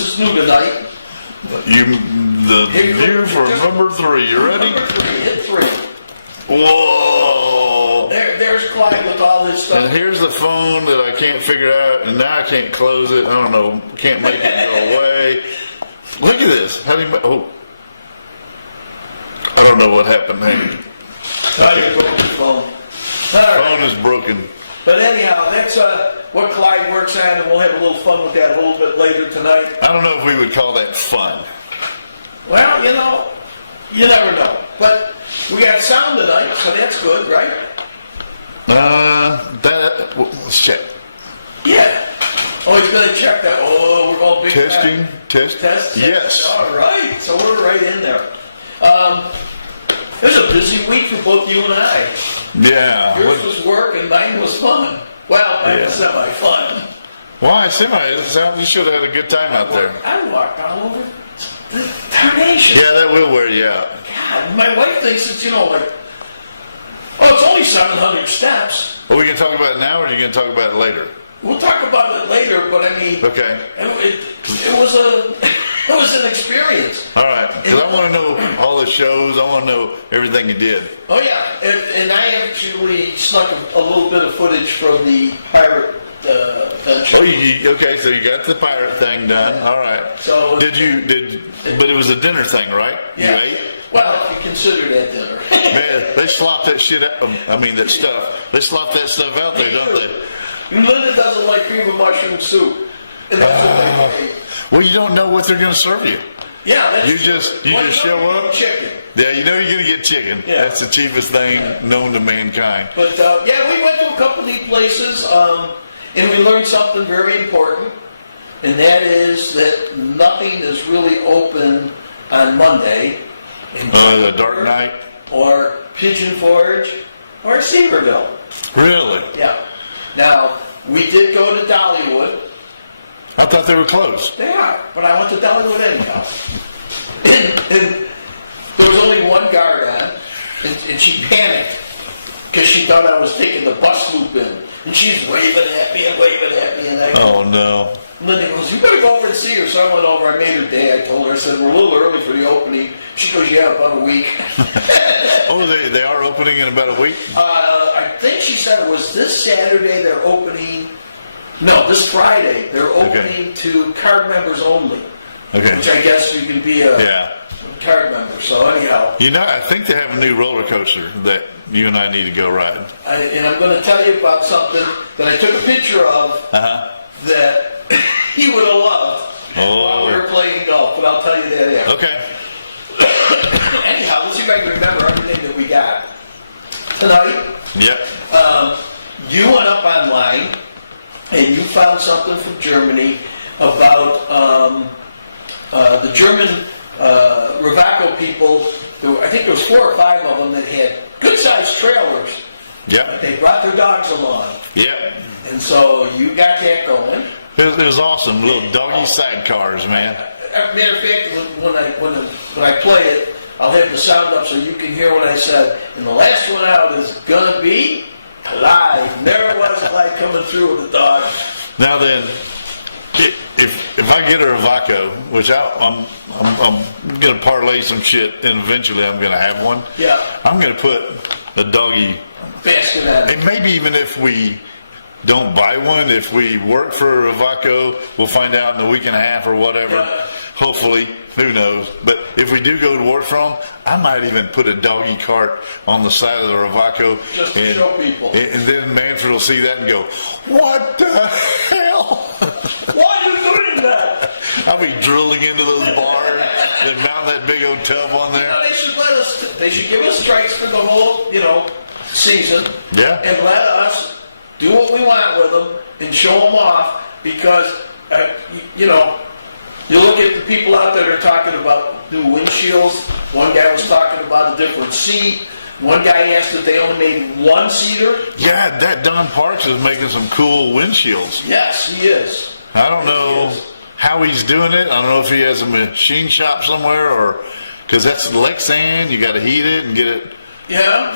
this is new tonight. The view for number 3. You ready? Number 3, hit 3. Whoa! There's Clyde with all this stuff. And here's the phone that I can't figure out, and now I can't close it. I don't know. Can't make it go away. Look at this. How do you? Oh, I don't know what happened there. Phone. Phone is broken. But anyhow, that's what Clyde works on, and we'll have a little fun with that a little bit later tonight. I don't know if we would call that fun. Well, you never know. But we got sound tonight, so that's good, right? Let's check. Yeah. Oh, he's going to check that. Oh, we're going big Testing. time. Test. Yes. All right. So we're right in there. It was a busy week for both you and I. Yeah. Yours was work and mine was fun. Well, mine was semi-fun. Why? You should have had a good time out there. I walked all over the tarnation. Yeah, that will wear you out. God, my wife thinks it's, it's only 700 steps. Well, we can talk about it now, or are you going to talk about it later? We'll talk about it later, but I mean, okay. It was an experience. All right, because I want to know all the shows. I want to know everything you did. Oh yeah, and I actually snuck a little bit of footage from the pirate show. Oh, okay, so you got the pirate thing done. All right. So but it was a dinner thing, right? Yeah. You ate? Well, if you consider that dinner. Man, they slop that shit out. That stuff. They slop that stuff out there, don't they? Linda doesn't like cream of mushroom soup. And that's what they make. Well, you don't know what they're going to serve you. Yeah, that's you just show up. Chicken. Yeah, you know you're going to get chicken. Yeah. That's the cheapest thing known to mankind. But we went to a couple of neat places, and we learned something very important, and that is that nothing is really open on Monday. The Dark Night, or Pigeon Forge, or Seaverville. Really? Yeah. Now we did go to Dollywood. I thought they were closed. They are, but I went to Dollywood anyhow. and there was only one guard on, and she panicked because she thought I was taking the bus loop in. And she's waving at me, and I oh, no. Linda goes, you better go over and see her. So I went over, I made her day. I told her, I said, we're a little early for the opening. She goes, yeah, about a week. Oh, they are opening in about a week? I think she said it was this Saturday they're opening. No, this Friday they're opening to card members only. Okay. Which I guess you can be a card member. So anyhow. I think they have a new roller coaster that you and I need to go ride. And I'm going to tell you about something that I took a picture of that he would have loved while we were playing golf, but I'll tell you that after. Okay. Anyhow, let's see if I can remember everything that we got tonight. Yep. You went up online and you found something from Germany about the German Rewaco people. I think there was 4 or 5 of them that had good-sized trailers. Yep. They brought their dogs along. Yep. And so you got that going. It was awesome. Little doggy sidecars, man. Matter of fact, when I play it, I'll have the sound up so you can hear what I said. And the last one out is going to be Clyde. Never was Clyde coming through with the dog. Now then, if I get a Rewaco, which I'm going to parlay some shit, and eventually I'm going to have one. Yeah. I'm going to put a doggy basket on it. And maybe even if we don't buy one, if we work for a Rewaco, we'll find out in a week and a half or whatever. Yeah. Hopefully, who knows. But if we do go to work for them, I might even put a doggy cart on the side of the Rewaco. Just to show people. And then Manfred will see that and go, what the hell? Why are you doing that? I'll be drilling into those bars and mount that big old tub on there. They should they should give us strikes for the whole, season. Yeah. And let us do what we want with them and show them off because, you look at the people out there that are talking about new windshields. One guy was talking about a different seat. One guy asked if they only made one-seater. Yeah, that Don Parks is making some cool windshields. Yes, he is. I don't know how he's doing it. I don't know if he has a machine shop somewhere or because that's Lexan. You got to heat it and get it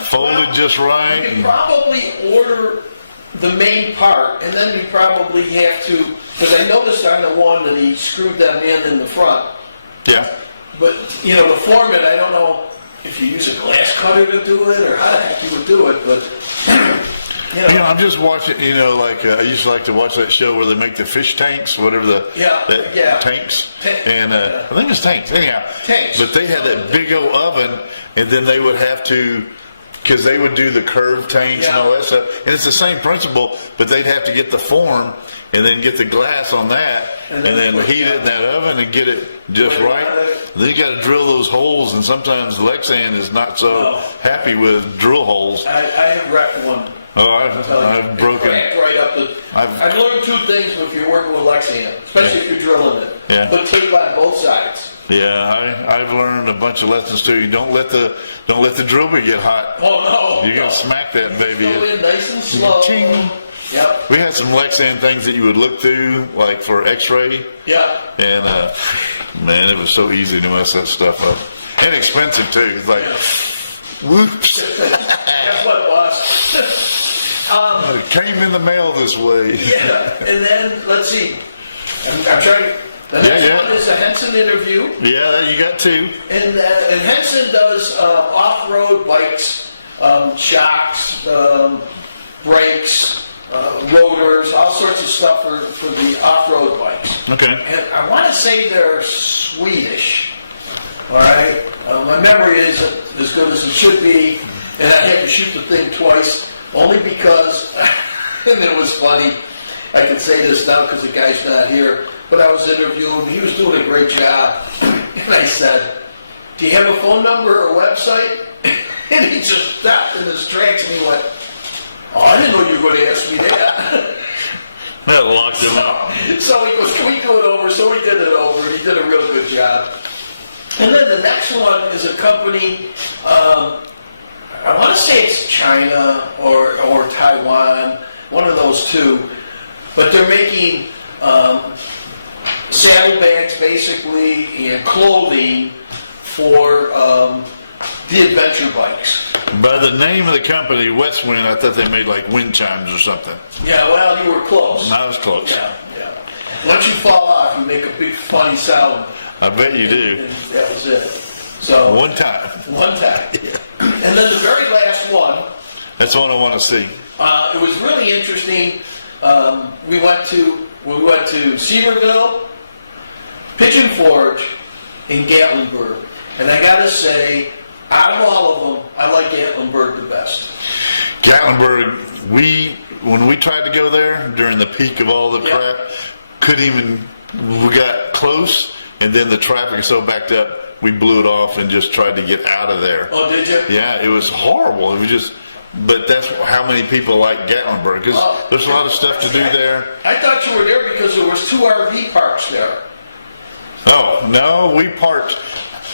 folded just right. You can probably order the main part, and then you probably have to, because I noticed on the one that he screwed them in the front. Yeah. But, you know, to form it, I don't know if you use a glass cutter to do it, or how the heck you would do it, but, You know, I'm just watching, you know, like, I used to like to watch that show where they make the fish tanks, whatever tanks. And I think it was tanks, anyhow. Tanks. But they had that big old oven, and then they would have to, because they would do the curved tanks and all that stuff. And it's the same principle, but they'd have to get the form and then get the glass on that, and then heat it in that oven and get it just right. Then you got to drill those holes, and sometimes Lexan is not so happy with drill holes. I have wrecked one. Oh, I've broken. Right up the. I've learned two things if you're working with Lexan, especially if you're drilling it. Yeah. Put tape on both sides. Yeah, I've learned a bunch of lessons too. You don't let the drill bit get hot. Oh no! You're gonna smack that baby. Go in nice and slow. Ching. Yep. We had some Lexan things that you would look through, like for X-ray. Yeah. And man, it was so easy to mess that stuff up. And expensive too. It's like, whoops. Guess what, boss? It came in the mail this way. Yeah. And then let's see. I'm trying. The next one is a Henson interview. Yeah, you got two. And Henson does off-road bikes, shocks, brakes, rotors, all sorts of stuff for the off-road bikes. Okay. And I want to say they're Swedish. All right. My memory is as good as it should be, and I had to shoot the thing twice, only because, and it was funny. I can say this now because the guy's not here. But I was interviewing him, he was doing a great job, and I said, do you have a phone number or website? And he just stopped in his tracks and he went, oh, I didn't know you were going to ask me that. That locked him up. So he goes, can we do it over? So we did it over, and he did a real good job. And then the next one is a company, I want to say it's China or Taiwan, one of those two, but they're making saddlebags basically and clothing for the adventure bikes. By the name of the company, Westwind, I thought they made like wind chimes or something. Yeah, well, you were close. I was close. Yeah. Once you fall off, you make a big funny sound. I bet you do. And that was it. So One time. And then the very last one. That's all I want to see. It was really interesting. We went to Seaverville, Pigeon Forge, and Gatlinburg. And I got to say, out of all of them, I like Gatlinburg the best. Gatlinburg, when we tried to go there during the peak of all the crap, we got close, and then the traffic is so backed up, we blew it off and just tried to get out of there. Oh, did you? Yeah, it was horrible. It was just, but that's how many people like Gatlinburg, because there's a lot of stuff to do there. I thought you were there because there was 2 RV parks there. Oh, no, we parked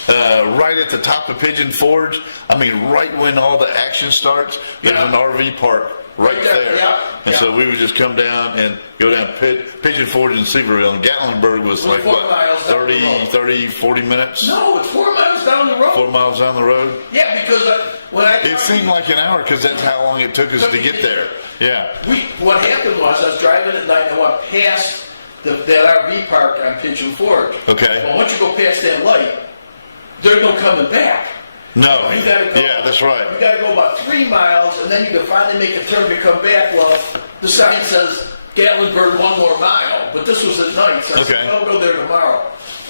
right at the top of Pigeon Forge. I mean, right when all the action starts, there's an RV park right there. And so we would just come down and go down Pigeon Forge and Seaverville, and Gatlinburg was like, what, 30, 40 minutes? No, it's 4 miles down the road. 4 miles down the road? Yeah, because it seemed like an hour because that's how long it took us to get there. Yeah. What happened was I was driving at night and I went past that RV park on Pigeon Forge. Okay. Well, once you go past that light, there's no coming back. No. You gotta go, yeah, that's right. You got to go about 3 miles, and then you can finally make a turn to come back. Well, the sign says Gatlinburg 1 more mile, but this was at night, so I said, I'll go there tomorrow.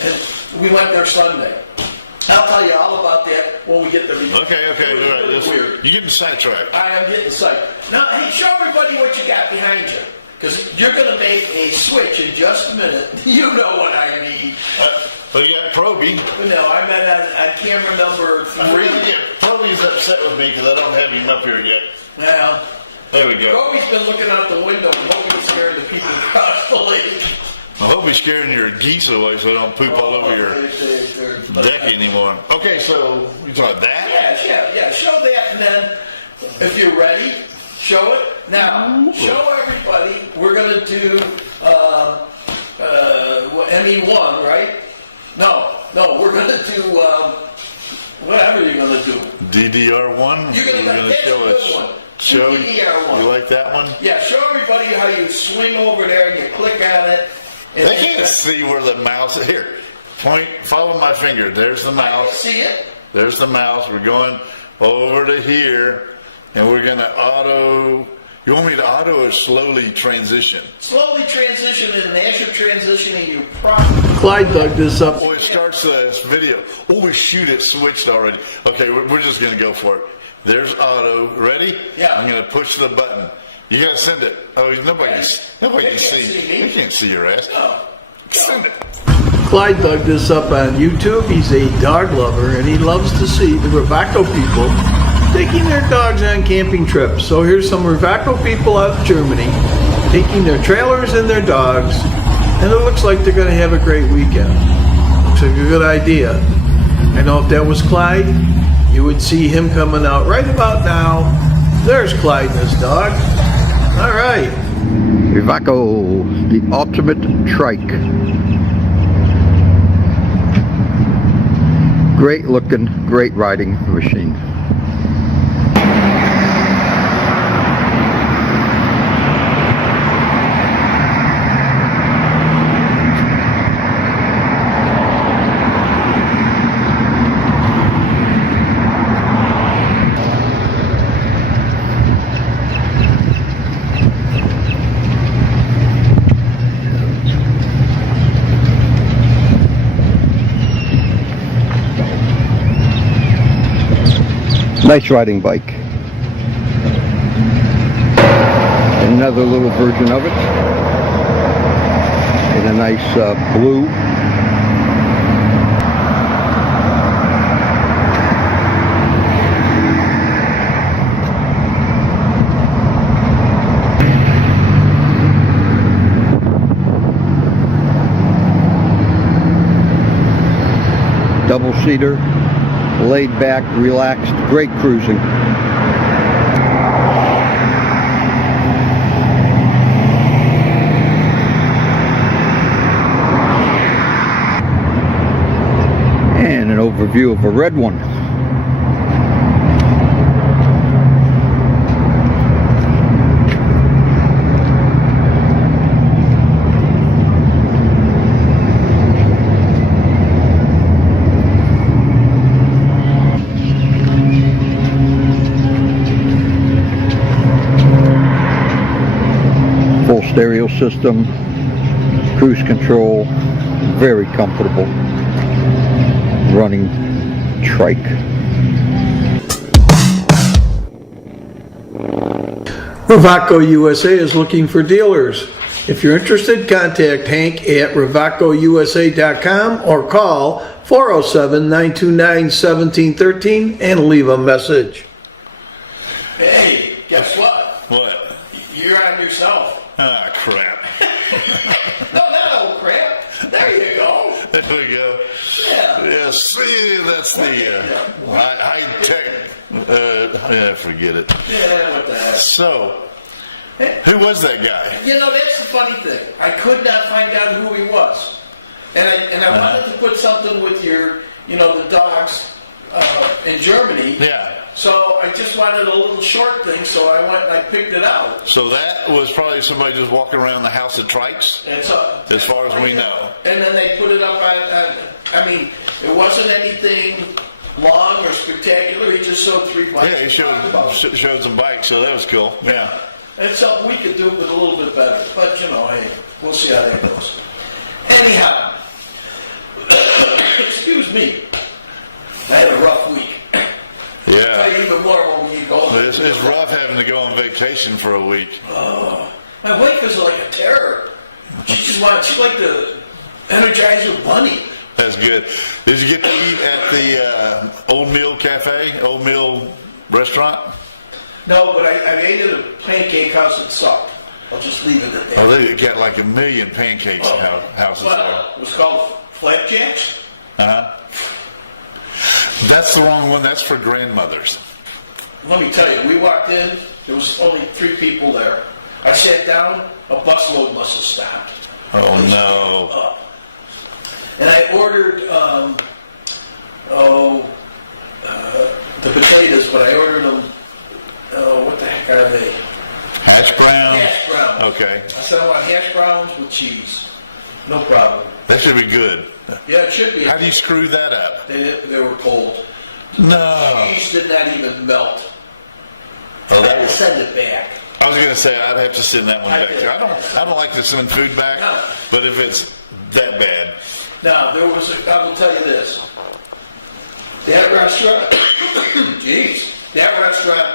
And we went there Sunday. I'll tell you all about that when we get there. Okay, all right. You're getting sidetracked. I am getting sidetracked. Now, hey, show everybody what you got behind you, because you're going to make a switch in just a minute. You know what I mean. But you got Proby. No, I meant on camera number 3. Proby's upset with me because I don't have him up here yet. Now, there we go. Proby's been looking out the window and hoping to scare the people across the lake. I hope he's scaring your geese away so they don't poop all over your deck anymore. Okay, so you talking that? Yeah. Show that, and then if you're ready, show it. Now, show everybody. We're going to do ME1, right? No, we're going to do whatever you're going to do. DDR1? You're going to show us. Show, DDR one. you like that one? Yeah, show everybody how you swing over there and you click on it. And They can't see where the mouse is. Here, point, follow my finger. There's the I can mouse. see it. There's the mouse. We're going over to here, and we're going to auto. You want me to auto or slowly transition? Slowly transition, and as you're transitioning, you Clyde dug this up. Oh, it starts this video. Oh, shoot, it switched already. Okay, we're just going to go for it. There's auto. Ready? Yeah. I'm going to push the button. You got to send it. Oh, nobody can see. You can't see your ass. Oh. Send it. Clyde dug this up on YouTube. He's a dog lover, and he loves to see the Rewaco people taking their dogs on camping trips. So here's some Rewaco people out of Germany taking their trailers and their dogs, and it looks like they're going to have a great weekend. Looks like a good idea. I know if that was Clyde, you would see him coming out right about now. There's Clyde and his dog. All right. Rewaco, the ultimate trike. Great looking, great riding machine. Nice riding bike. Another little version of it in a nice blue. Double-seater. Laid back, relaxed, great cruising. And an overview of a red one. Full stereo system, cruise control, very comfortable running trike. Rewaco USA is looking for dealers. If you're interested, contact Hank at RewacoUSA.com or call 407-929-1713 and leave a message. Hey, guess what? What? You're on yourself. Ah, crap. No, not old crap. There you go. There we go. Yeah. Yeah, see, that's the high-tech. Yeah, forget it. Yeah, what the heck. So, who was that guy? You know, that's the funny thing. I could not find out who he was. And I wanted to put something with your, the dogs in Germany. Yeah. So I just wanted a little short thing, so I went and I picked it out. So that was probably somebody just walking around the house of Trikes, as far as we know. And then they put it up on it wasn't anything long or spectacular. He just showed 3 bikes. Yeah, he showed some bikes, so that was cool. Yeah. And it's something we could do, but a little bit better. But, hey, we'll see how that goes. Anyhow, excuse me. I had a rough week. Yeah. Even more when we go. It's rough having to go on vacation for a week. My wife is like a terror. She like to energize her bunny. That's good. Did you get to eat at the Old Mill Cafe, Old Mill Restaurant? No, but I ate at a pancake house that sucked. I'll just leave it at that. Oh, they got like 1 million pancakes houses there. It was called Flapjacks? Uh-huh. That's the wrong one. That's for grandmothers. Let me tell you, we walked in, there was only 3 people there. I sat down, a busload must have stopped. Oh, no. And I ordered, the potatoes, but I ordered them, what the heck are Hash brown? Hash browns. Okay. I said, I want hash browns with cheese. No problem. That should be good. Yeah, it should be. How do you screw that up? They were cold. No. Cheese did not even melt. Oh, I had to send it back. I was going to say I'd have to send that one I back did. too. I don't like to send food back, No. but if it's that bad. Now, I will tell you this. That restaurant, jeez, that restaurant,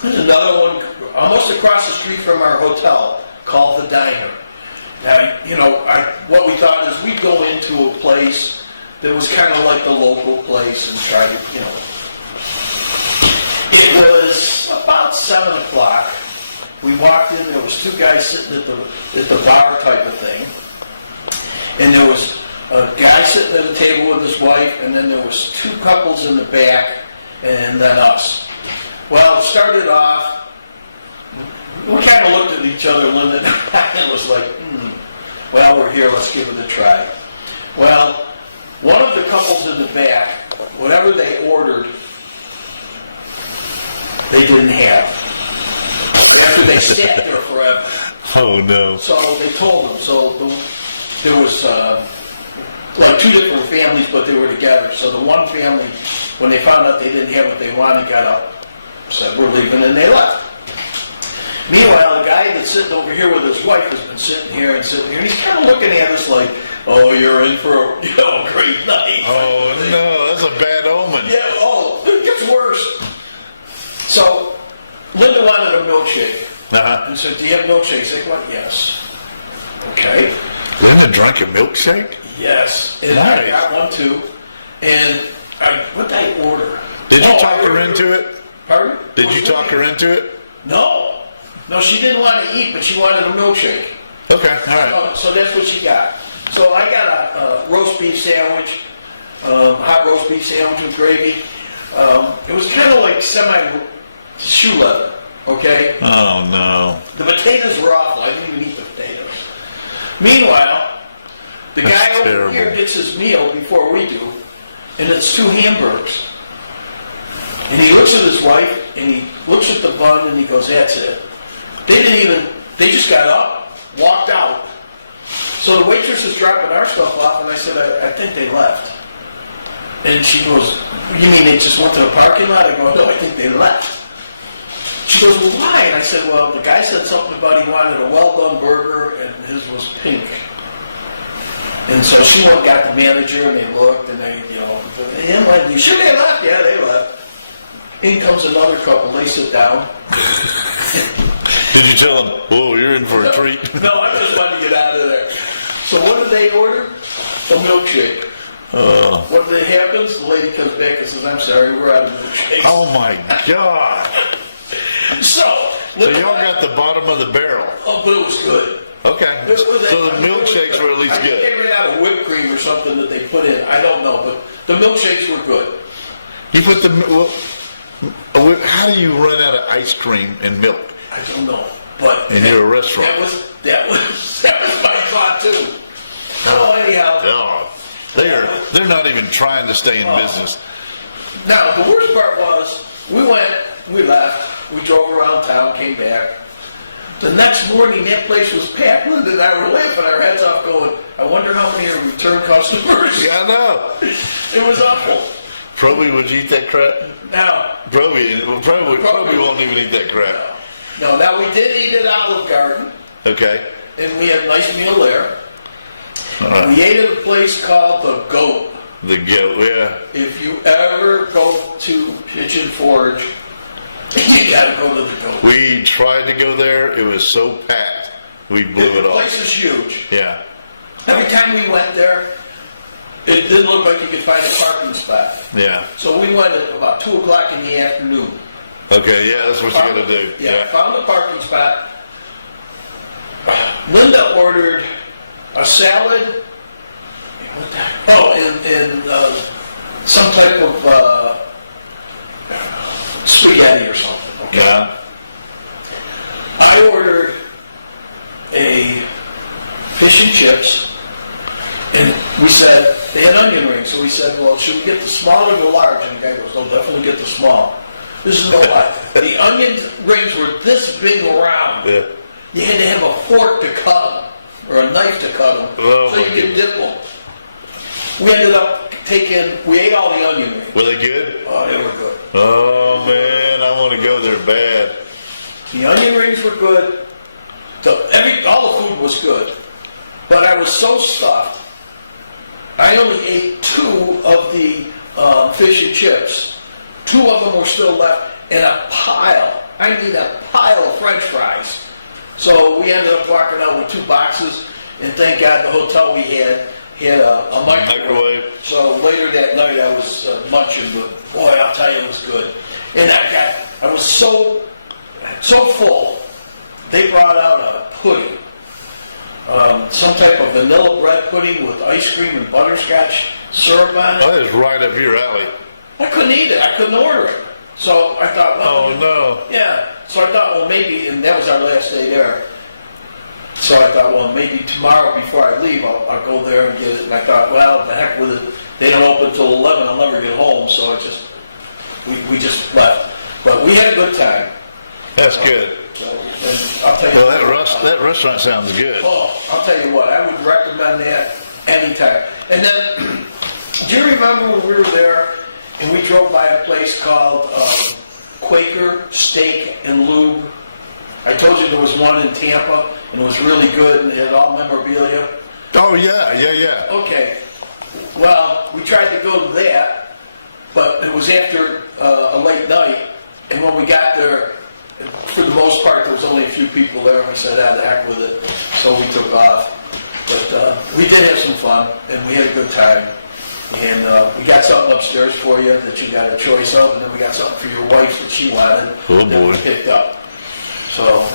there's another one almost across the street from our hotel called The Diner. What we thought is we'd go into a place that was kind of like the local place and try to, It was about 7 o'clock. We walked in, there was 2 guys sitting at the bar type of thing. And there was a guy sitting at a table with his wife, and then there was 2 couples in the back, and then us. Well, it started off, we kind of looked at each other, Linda and I, and was like, well, we're here, let's give it a try. Well, one of the couples in the back, whatever they ordered, they didn't have. After they sat there forever. Oh, no. So they told them. So there was like 2 different families, but they were together. So the one family, when they found out they didn't have what they wanted, got up, said, we're leaving, and they left. Meanwhile, the guy that's sitting over here with his wife has been sitting here, and he's kind of looking at us like, oh, you're in for a great night. Oh, no, that's a bad omen. Yeah, it gets worse. So Linda wanted a milkshake. Uh-huh. And said, do you have milkshakes? I went, yes. Okay. Linda drank a milkshake? Yes. And I got one too. And what did I order? Did you talk her into it? Pardon? Did you talk her into it? No. No, she didn't want to eat, but she wanted a milkshake. Okay, all right. So that's what she got. So I got a roast beef sandwich, hot roast beef sandwich with gravy. It was kind of like semi-shoe leather, okay? Oh, no. The potatoes were awful. I didn't even eat the potatoes. Meanwhile, the That's guy over terrible. here gets his meal before we do, and it's 2 hamburgers. And he looks at his wife, and he looks at the bun, and he goes, that's it. They just got up, walked out. So the waitress is dropping our stuff off, and I said, I think they left. And she goes, you mean they just went to the parking lot? I go, no, I think they left. She goes, well, why? And I said, well, the guy said something about he wanted a well-done burger, and his was pink. And so she went and got the manager, and they looked, and and like, you sure they left? Yeah, they left. In comes another couple, they sit down. Did you tell them, whoa, you're in for a treat? No, I just wanted to get out of there. So what did they order? A milkshake. What happens? The lady comes back and says, I'm sorry, we're out of milkshakes. Oh, my God. So y'all got the bottom of the barrel. Oh, but it was good. Okay. So the milkshakes were at least I think good. they ran out of whipped cream or something that they put in. I don't know, but the milkshakes were good. You put how do you run out of ice cream and milk? I don't know, but And you're a restaurant. That was my thought too. So anyhow, Oh, they're not even trying to stay in business. now the worst part was we left, we drove around town, came back. The next morning, that place was packed. Linda and I were laughing our heads off, going, "I wonder how many are return customers." Yeah, I know. It was awful. Probably would you eat that crap? Now, Probably won't even eat that crap. now we did eat at Olive Garden, Okay. and we had a nice meal there. All right. We ate at a place called The Goat. The goat, yeah. If you ever go to Pigeon Forge, you gotta go to The Goat. We tried to go there. It was so packed. We blew it The off. place is huge. Yeah. Every time we went there, it didn't look like you could find a parking spot. Yeah. So we went at about 2 o'clock in the afternoon. Okay, yeah, that's what you gotta do. Yeah, found a parking spot. Linda ordered a salad. And some type of spaghetti or something. Okay. Yeah. I ordered a fish and chips. And we said, they had onion rings, so we said, well, should we get the small or the large? And the guy goes, oh, definitely get the small. This is no lie. The onion rings were this big around. Yeah. You had to have a fork to cut them, or a knife to cut them, Oh, so you could dip them. We ended up we ate all the onion rings. Were they good? Oh, they were good. Oh man, I want to go there bad. The onion rings were good. All the food was good. But I was so stuffed, I only ate 2 of the fish and chips. 2 of them were still left, and a pile of French fries. So we ended up walking out with 2 boxes, and thank God the hotel we had a microwave. So later that night I was munching, but boy, I'll tell you, it was good. And I was so full. They brought out a pudding, some type of vanilla bread pudding with ice cream and butterscotch syrup on it. That is right up your alley. I couldn't eat it. I couldn't order it. So I thought, well, Oh no. yeah. So I thought, well, maybe, and that was our last day there. So I thought, well, maybe tomorrow before I leave, I'll go there and get it. And I thought, well, the heck with it. They don't open until 11. I'll never get home. So we just left. But we had a good time. That's good. I'll tell you. Well, that restaurant sounds good. Oh, I'll tell you what. I would recommend that anytime. And then, do you remember when we were there and we drove by a place called Quaker Steak and Lube? I told you there was one in Tampa, and it was really good, and it had all memorabilia. Oh yeah. Okay. Well, we tried to go to that, but it was after a late night, and when we got there, for the most part, there was only a few people there, and we said, the heck with it, so we took off. But we did have some fun, and we had a good time. And we got something upstairs for you that you got a choice of, and then we got something for your wife that she wanted Oh, that we boy. picked up. So,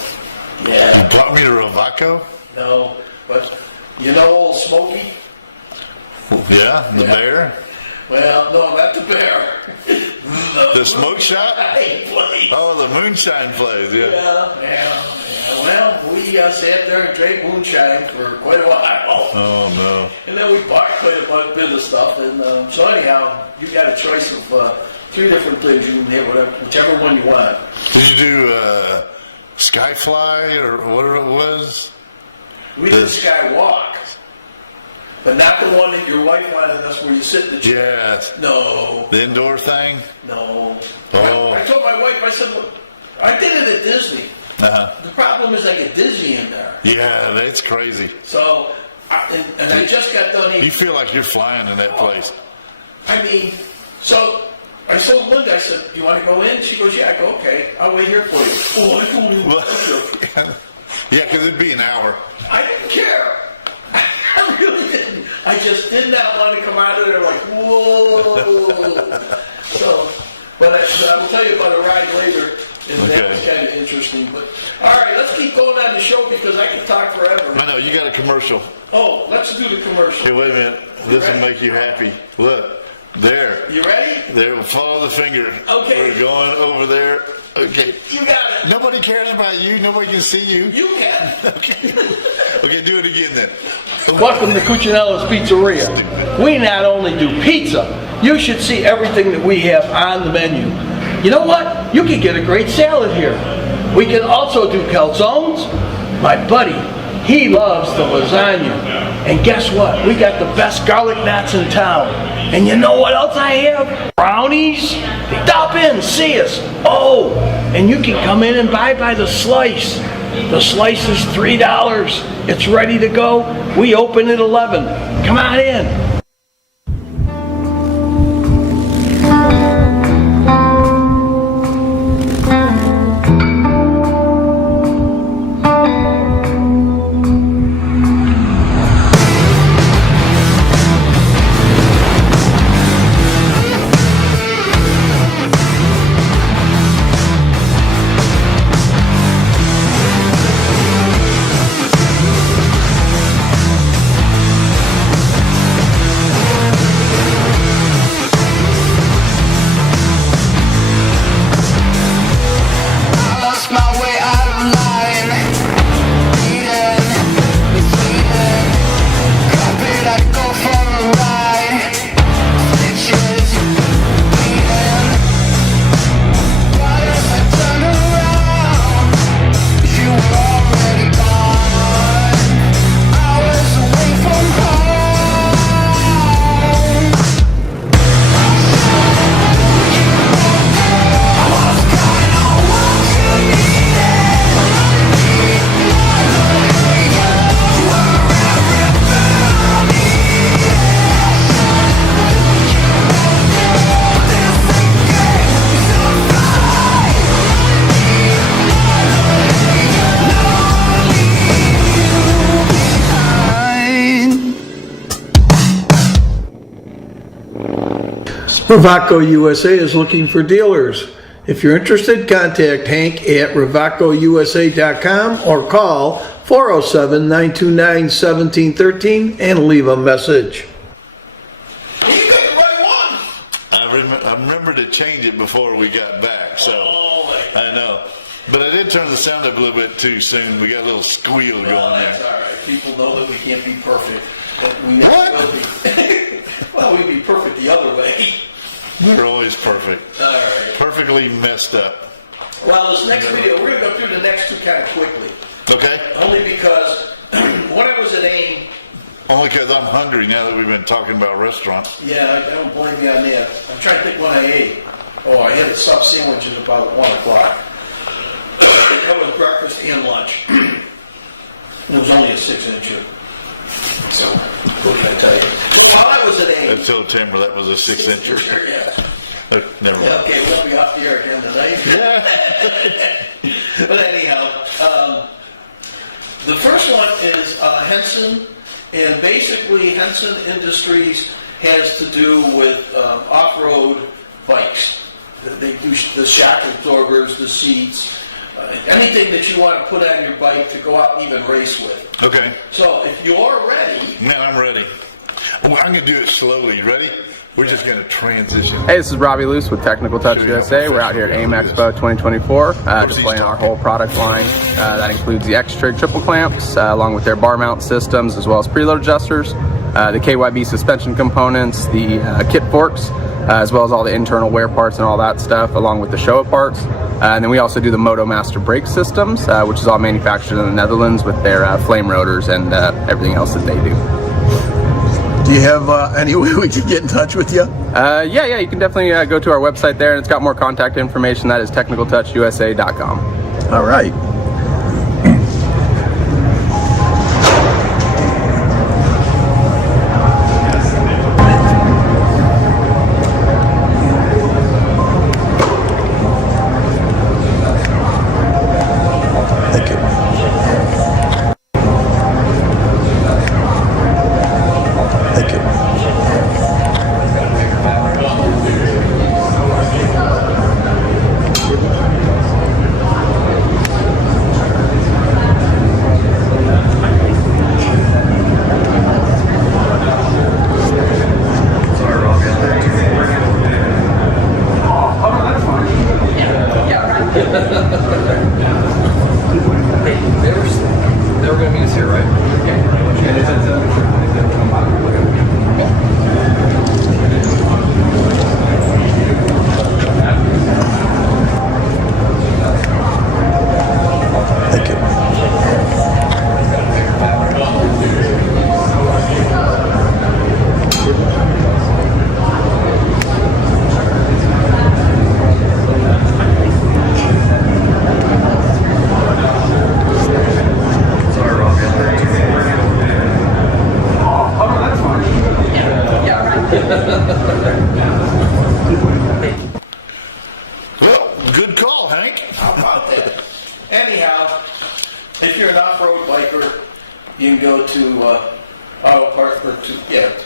yeah. You taught me to Rewaco? No, but you know old Smokey? Yeah, the bear? Well, no, not the bear. The smoke shop? Hey, place. Oh, the moonshine place, yeah. Yeah. Well, we sat there and drank moonshine for quite a while. Oh no. And then we bought quite a bit of stuff. And so anyhow, you got a choice of 3 different things. You can have whichever one you want. Did you do Skyfly or whatever it was? We did Skywalk. But not the one that your wife wanted. That's where you sit in the chair. Yes. No. The indoor thing? No. Oh. I told my wife, I said, look, I did it at Disney. Uh-huh. The problem is I get dizzy in there. Yeah, that's crazy. So, and I just got done eating. You feel like you're flying in that place. I mean, so I told Linda, I said, you want to go in? She goes, yeah. I go, okay, I'll wait here for you. Oh, I told you. Yeah, because it'd be an hour. I didn't care. I really didn't. I just did not want to come out of there like, whoa. So, but I will tell you about a ride later. And that was kind of interesting. But all right, let's keep going on the show because I can talk forever. I know, you got a commercial. Oh, let's do the commercial. Hey, wait a minute. This will make you happy. Look, there. You ready? There, follow the finger. Okay. We're going over there. Okay. You got it. Nobody cares about you. Nobody can see you. You can. Okay, do it again then. Welcome to Cuccinella's Pizzeria. We not only do pizza, you should see everything that we have on the menu. You know what? You can get a great salad here. We can also do calzones. My buddy, he loves the lasagna. And guess what? We got the best garlic knots in town. And you know what else I have? Brownies. Stop in, see us. Oh, and you can come in and buy by the slice. The slice is $3. It's ready to go. We open at 11. Come on in. Rewaco USA is looking for dealers. If you're interested, contact Hank at RewacoUSA.com or call 407-929-1713 and leave a message. You picked the right one. I remember to change it before we got back, so I know. But I did turn the sound up a little bit too soon. We got a little squeal going That's there. all right. People know that we can't be perfect. But we What? will be. Well, we'd be perfect the other way. We're always perfect. All right. Perfectly messed up. Well, this next video, we're going to go through the next two kind of quickly. Okay? Only because when I was at AIM, Only because I'm hungry now that we've been talking about restaurants. yeah, I don't blame you on that. I'm trying to think when I ate. Oh, I had a sub sandwich at about 1 o'clock. That was breakfast and lunch. It was only a 6-inch. So, what can I tell you? While I was at I AIM, told Timber that was a 6-incher. yeah. Never mind. Okay, we'll be off the air again tonight. But anyhow, the first one is Henson, and basically Henson Industries has to do with off-road bikes. They do the shock absorbers, the seats, anything that you want to put on your bike to go out and even race with. Okay. So if you're ready, Man, I'm ready. Well, I'm going to do it slowly. Ready? We're just going to transition. Hey, this is Robbie Luce with Technical Touch USA. We're out here at AIM Expo 2024, displaying our whole product line. That includes the X-Trig triple clamps, along with their bar mount systems, as well as preload adjusters, the KYB suspension components, the kit forks, as well as all the internal wear parts and all that stuff, along with the Showa parts. And then we also do the Moto Master brake systems, which is all manufactured in the Netherlands with their flame rotors and everything else that they do. Do you have any way we can get in touch with you? Yeah, you can definitely go to our website there, and it's got more contact information. That is technicaltouchusa.com. All right. Thank you. Thank you. They were going to meet us here, right? Thank you. Well, good call, Hank. how about that? Anyhow, if you're an off-road biker, you can go to Auto Parts,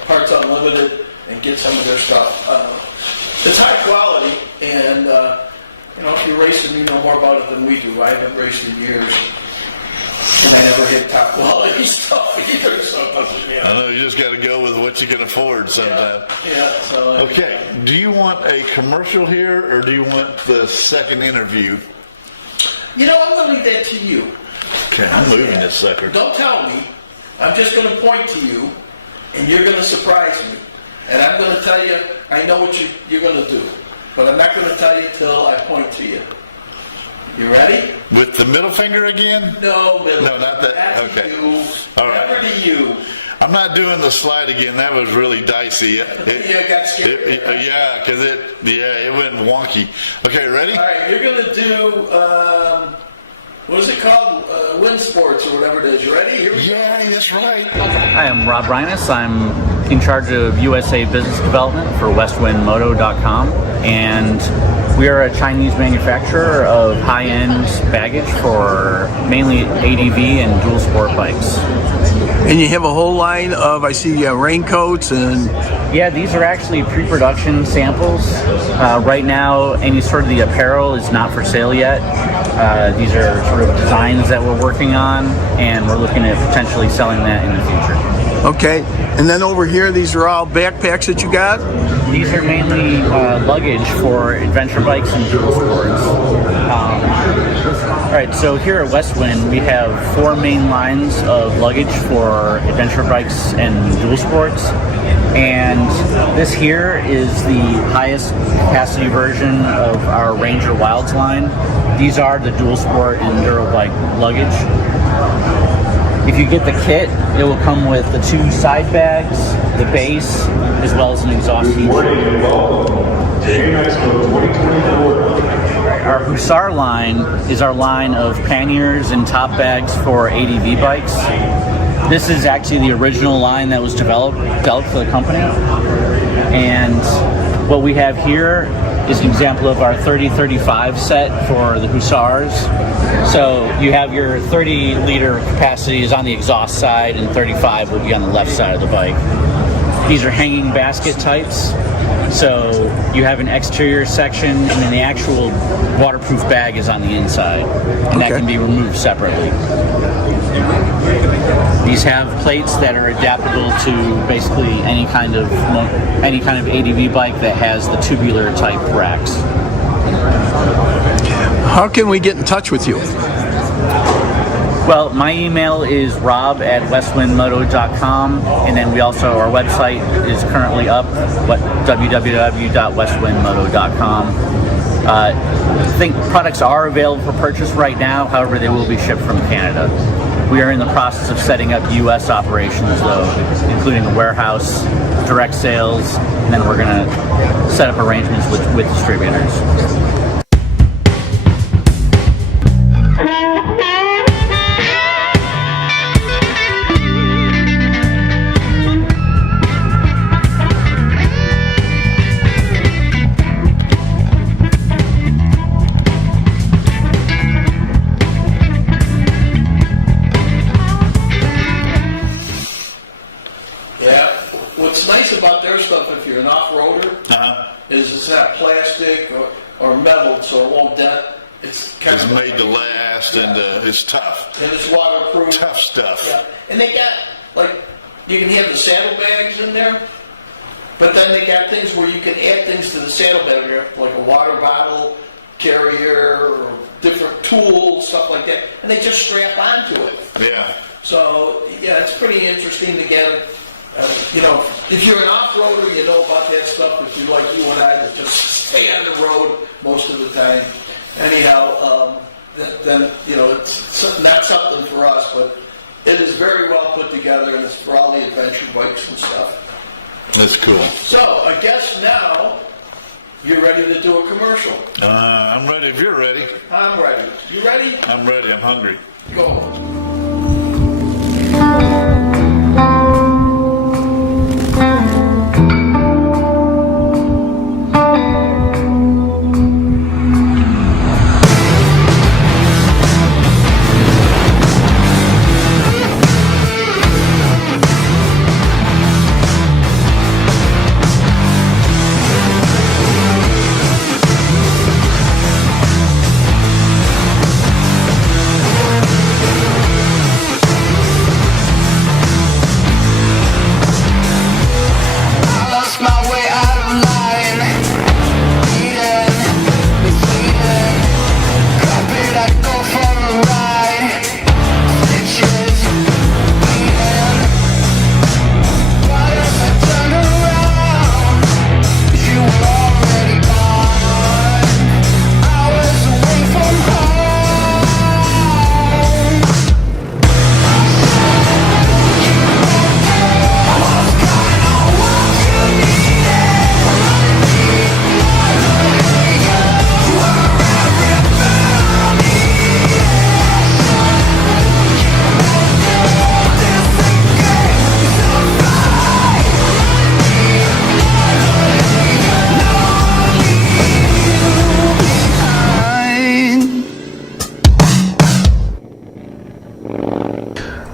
Parts Unlimited, and get some of their stuff. It's high quality, and if you're racing, you know more about it than we do. I haven't raced in years. I never hit top quality stuff either, so I know, you just got to go with what you can afford sometimes. So Okay, do you want a commercial here, or do you want the second interview? I'm going to leave that to you. Okay, I'm moving this sucker. Don't tell me. I'm just going to point to you, and you're going to surprise me. And I'm going to tell you, I know what you're going to do. But I'm not going to tell you till I point to you. You ready? With the middle finger again? No, Billy. No, not that. That's Okay. you. All right. Never to you. I'm not doing the slide again. That was really dicey. Yeah, got scared. Yeah, because it went wonky. Okay, ready? All right, you're going to do, what is it called? Wind sports or whatever it is. You ready? Here we go. Yeah, that's right. Hi, I'm Rob Reines. I'm in charge of USA Business Development for WestwindMoto.com, and we are a Chinese manufacturer of high-end baggage for mainly ADV and dual sport bikes. And you have a whole line of, I see raincoats and Yeah, these are actually pre-production samples. Right now, any sort of the apparel is not for sale yet. These are sort of designs that we're working on, and we're looking at potentially selling that in the future. Okay, and then over here, these are all backpacks that you got? These are mainly luggage for adventure bikes and dual sports. All right, so here at Westwind, we have 4 main lines of luggage for adventure bikes and dual sports. And this here is the highest capacity version of our Ranger Wilds line. These are the dual sport and enduro bike luggage. If you get the kit, it will come with the 2 side bags, the base, as well as an exhaust heat. Our Hussar line is our line of panniers and top bags for ADV bikes. This is actually the original line that was developed for the company. And what we have here is an example of our 30-35 set for the Hussars. So you have your 30-liter capacities on the exhaust side, and 35 will be on the left side of the bike. These are hanging basket types. So you have an exterior section, and then the actual waterproof bag is on the inside, and that can be removed separately. These have plates that are adaptable to basically any kind of ADV bike that has the tubular type racks. How can we get in touch with you? Well, my email is rob@westwindmoto.com, and then our website is currently up, www.westwindmoto.com. I think products are available for purchase right now, however, they will be shipped from Canada. We are in the process of setting up U.S. operations, though, including a warehouse, direct sales, and then we're going to set up arrangements with distributors. What's nice about their stuff, if you're an off-roader, is it's not plastic or metal, so it won't dent. It's made to last, and it's tough. And it's waterproof. Tough stuff. Yeah. And they got, you can have the saddlebags in there, but then they got things where you can add things to the saddlebag, like a water bottle carrier or different tools, stuff like that, and they just strap onto it. Yeah. So, yeah, it's pretty interesting to get if you're an off-roader, you know about that stuff. If you're like you and I, that just stay on the road most of the time. Anyhow, then it's not something for us, but it is very well put together, and it's for all the adventure bikes and stuff. That's cool. So, I guess now you're ready to do a commercial. I'm ready if you're ready. I'm ready. You ready? I'm ready. I'm hungry. Go.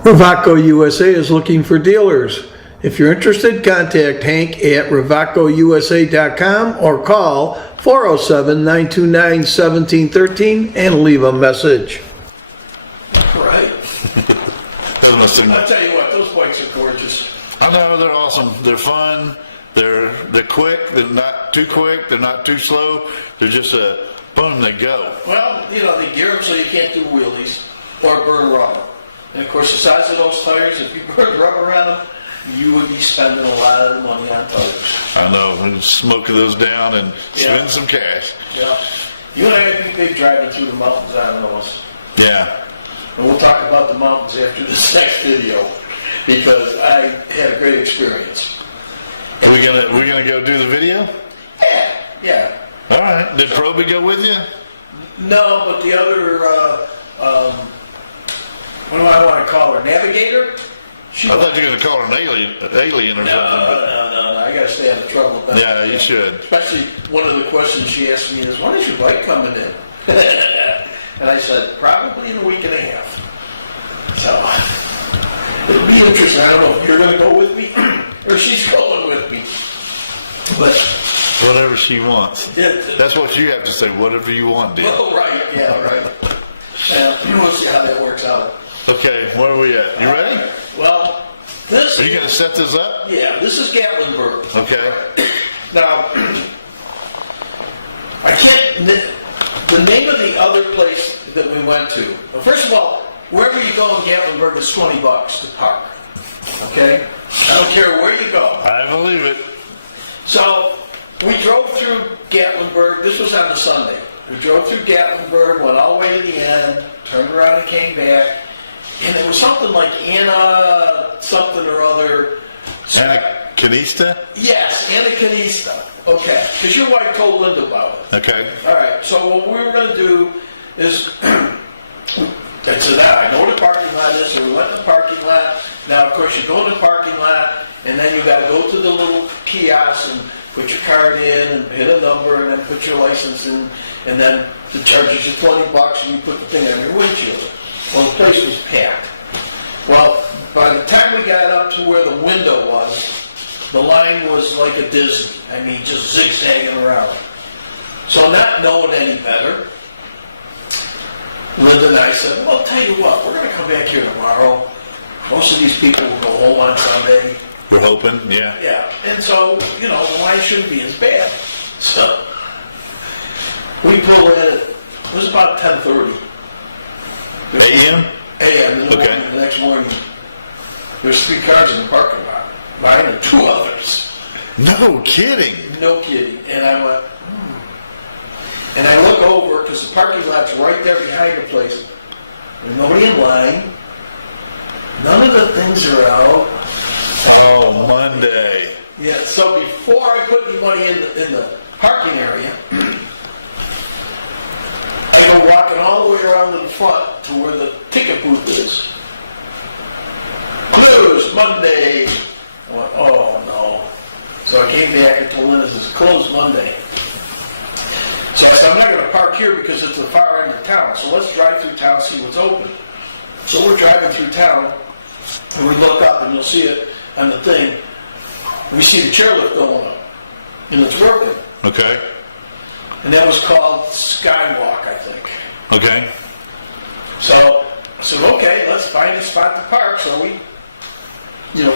Rewaco USA is looking for dealers. If you're interested, contact Hank at RewacoUSA.com or call 407-929-1713 and leave a message. Right. So I'll tell you what, those bikes are gorgeous. I know, they're awesome. They're fun. They're quick. They're not too quick. They're not too slow. They're just boom, they go. Well, you know, they gear them so you can't do wheelies or burn rubber. And of course, the size of those tires, if you burn rubber on them, you would be spending a lot of money on tires. I know. And smoke those down and spend some cash. Yeah. You and I have to be big driving through the mountains on those. Yeah. And we'll talk about the mountains after this next video because I had a great experience. Are we gonna go do the video? Yeah. All right. Did Proby go with you? No, but the other, what do I want to call her? Navigator? I thought you were gonna call her an alien or something. No, I gotta stay out of trouble. Yeah, you should. Especially one of the questions she asked me is, when is your bike coming in? And I said, probably in a week and a half. So, it'll be interesting. I don't know if you're gonna go with me or she's going with me. But Whatever she wants. That's what you have to say, whatever you want, dear. oh, right, yeah, right. We'll see how that works out. Okay, where are we at? You ready? Well, this Are you gonna set this up? yeah, this is Gatlinburg. Okay. Now, I can't, the name of the other place that we went to, well, first of all, wherever you go in Gatlinburg is $20 to park. Okay? I don't care where you go. I believe it. So, we drove through Gatlinburg, this was on a Sunday. We drove through Gatlinburg, went all the way to the end, turned around and came back, and it was something like Anna something or other. Anacronista? Yes, Anacronista. Okay, because your wife told Linda about it. Okay. All right, so what we were going to do is, I said, I know what the parking lot is, so we went to the parking lot. Now, of course, you go in the parking lot, and then you got to go to the little kiosk and put your card in and hit a number and then put your license in, and then it charges you $20 and you put the thing on your windshield. Well, the place was packed. Well, by the time we got up to where the window was, the line was like a Disney. I mean, just zigzagging around. So not knowing any better, Linda and I said, well, I'll tell you what, we're going to come back here tomorrow. Most of these people will go home on Sunday. We're hoping, yeah. Yeah, and so, you know, the line shouldn't be as bad. So, we pulled in, it was about 10:30. AM? A.M. in the Okay. morning, the next morning. There's 3 cars in the parking lot, mine and 2 others. No kidding. No kidding. And I went, And I look over, because the parking lot's right there behind the place. There's nobody in line. None of the things are out. Oh, Monday. Yeah, so before I put any money in the parking area, I'm walking all the way around to the front to where the ticket booth is. It was Monday. I went, oh no. So I came back and told Linda it's closed Monday. So I said, I'm not going to park here because it's the far end of town. So let's drive through town, see what's open. So we're driving through town, and we look up, and you'll see it on the thing. We see the chairlift going up, and it's broken. Okay. And that was called Skywalk, I think. Okay. So I said, okay, let's find a spot to park. So we,